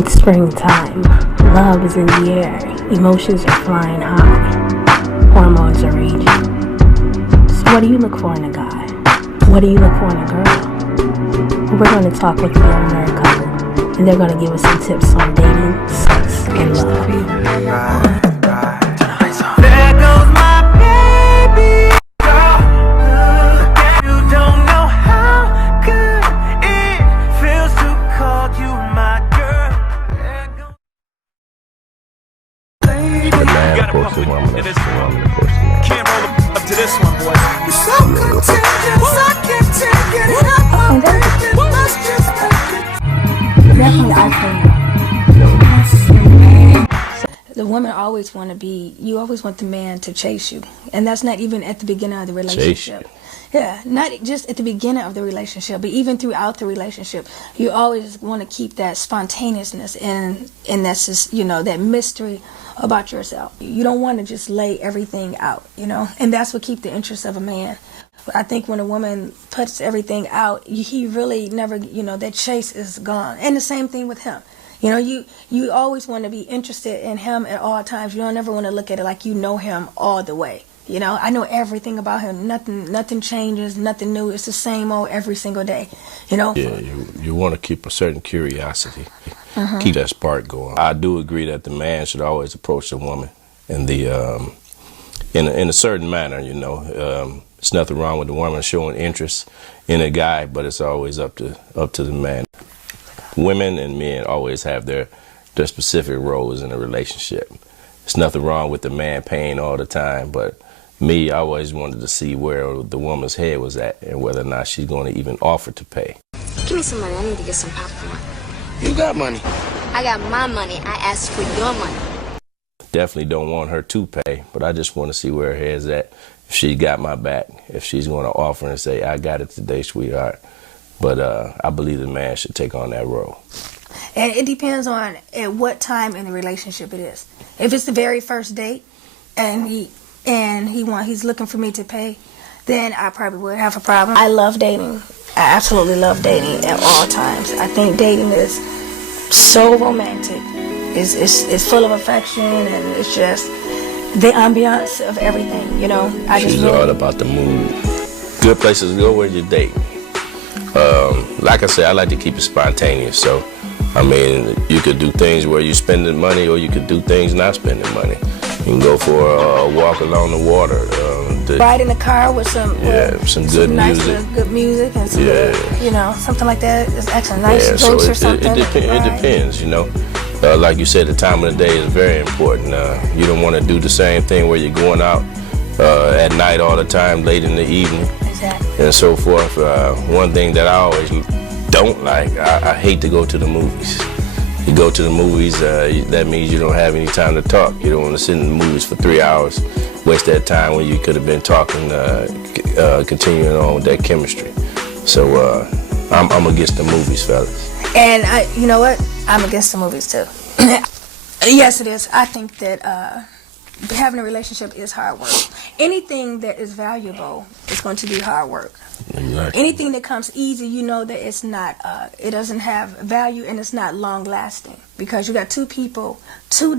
It's springtime. Love is in the air. Emotions are flying high. Hormones are raging. So what do you look for in a guy? What do you look for in a girl? Well, we're going to talk with a young married couple, and they're going to give us some tips on dating, sex, and love. There goes my baby girl. You don't know how good it feels to call you my girl. The man approached the woman, and the woman approached the man. Can't roll up to this one, boy. You're so contagious, I can't take it. Definitely, I think the women always want to be, you always want the man to chase you. And that's not even at the beginning of the relationship. Yeah, not just at the beginning of the relationship, but even throughout the relationship. You always want to keep that spontaneousness and that's just, that mystery about yourself. You don't want to just lay everything out, and that's what keeps the interest of a man. I think when a woman puts everything out, he really never, that chase is gone. And the same thing with him. You always want to be interested in him at all times. You don't ever want to look at it like you know him all the way. I know everything about him. Nothing changes, nothing new. It's the same old every single day. Yeah, you want to keep a certain curiosity, keep that spark going. I do agree that the man should always approach the woman in a certain manner. There's nothing wrong with the woman showing interest in a guy, but it's always up to the man. Women and men always have their specific roles in a relationship. There's nothing wrong with the man paying all the time, but me, I always wanted to see where the woman's head was at and whether or not she's going to even offer to pay. Give me some money. I need to get some popcorn. You got money. I got my money. I asked for your money. Definitely don't want her to pay, but I just want to see where her head's at. If she got my back, if she's going to offer and say, I got it today, sweetheart. But I believe the man should take on that role. And it depends on at what time in the relationship it is. If it's the very first date and he's looking for me to pay, then I probably would have a problem. I love dating. I absolutely love dating at all times. I think dating is so romantic. It's full of affection, and it's just the ambiance of everything, She's all about the mood. Good places to go when you date. Like I said, I like to keep it spontaneous. So, you could do things where you're spending money, or you could do things not spending money. You can go for a walk along the water. Ride in the car with some good nice music. Good music and some good, something like that. It's excellent. Nice drinks or something. It depends, like you said, the time of the day is very important. You don't want to do the same thing where you're going out at night all the time, late in the evening. Exactly. And so forth. One thing that I always don't like, I hate to go to the movies. You go to the movies, that means you don't have any time to talk. You don't want to sit in the movies for 3 hours, waste that time when you could have been talking, continuing on with that chemistry. So I'm against the movies, fellas. And you know what? I'm against the movies too. Yes, it is. I think that having a relationship is hard work. Anything that is valuable is going to be hard work. Exactly. Anything that comes easy, that it's not, it doesn't have value, and it's not long lasting, because you got two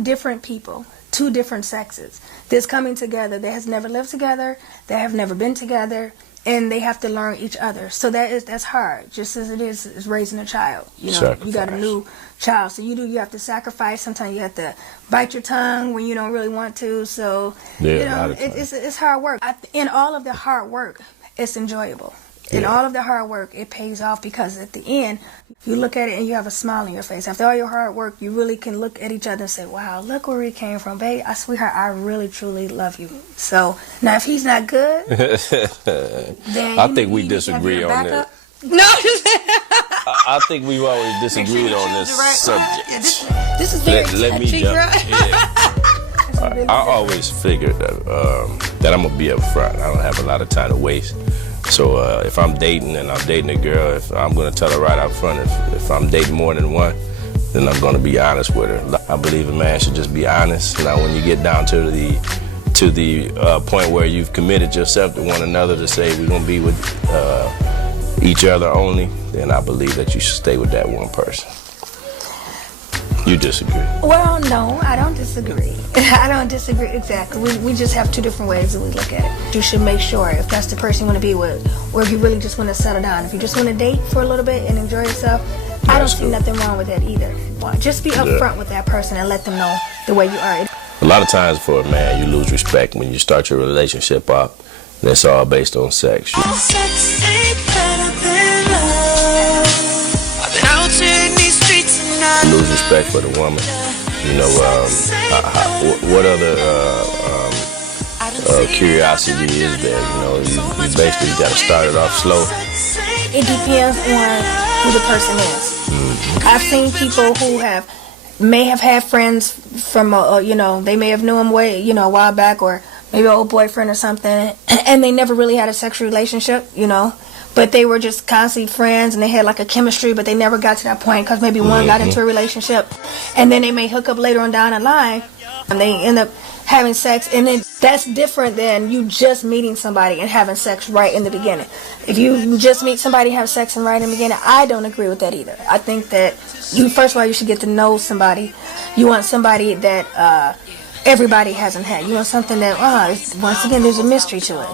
different people, two different sexes that's coming together. That has never lived together, that have never been together, and they have to learn each other. So that's hard, just as it is raising a child. You got a new child, so you have to sacrifice. Sometimes you have to bite your tongue when you don't really want to. So it's hard work. In all of the hard work, it's enjoyable. In all of the hard work, it pays off, because at the end, you look at it and you have a smile on your face. After all your hard work, you really can look at each other and say, wow, look where we came from. Babe, sweetheart, I really, truly love you. So, now if he's not good, then I think we disagree on this. No, I think we've always disagreed on this subject. This is very Let me jump. I always figured that I'm going to be up front. I don't have a lot of time to waste. So if I'm dating and I'm dating a girl, if I'm going to tell her right out front, if I'm dating more than one, then I'm going to be honest with her. I believe a man should just be honest. Now, when you get down to the point where you've committed yourself to one another to say we're going to be with each other only, then I believe that you should stay with that one person. You disagree? Well, no, I don't disagree. I don't disagree exactly. We just have two different ways that we look at it. You should make sure if that's the person you want to be with, or if you really just want to settle down. If you just want to date for a little bit and enjoy yourself, I don't see nothing wrong with that either. Just be upfront with that person and let them know the way you are. A lot of times for a man, you lose respect when you start your relationship up. And it's all based on sex. Sex ain't better than love. I've been out here in these streets and I You lose respect for the woman. You know, what other curiosity is there? You know, you basically got to start it off slow. It depends on who the person is. I've seen people who may have had friends from, they may have known them a while back, or maybe an old boyfriend or something, and they never really had a sexual relationship, but they were just constantly friends, and they had like a chemistry, but they never got to that point because maybe one got into a relationship, and then they may hook up later on down the line, and they end up having sex, and then that's different than you just meeting somebody and having sex right in the beginning. If you just meet somebody and have sex right in the beginning, I don't agree with that either. I think that first of all, you should get to know somebody. You want somebody that everybody hasn't had. You want something that, once again, there's a mystery to it.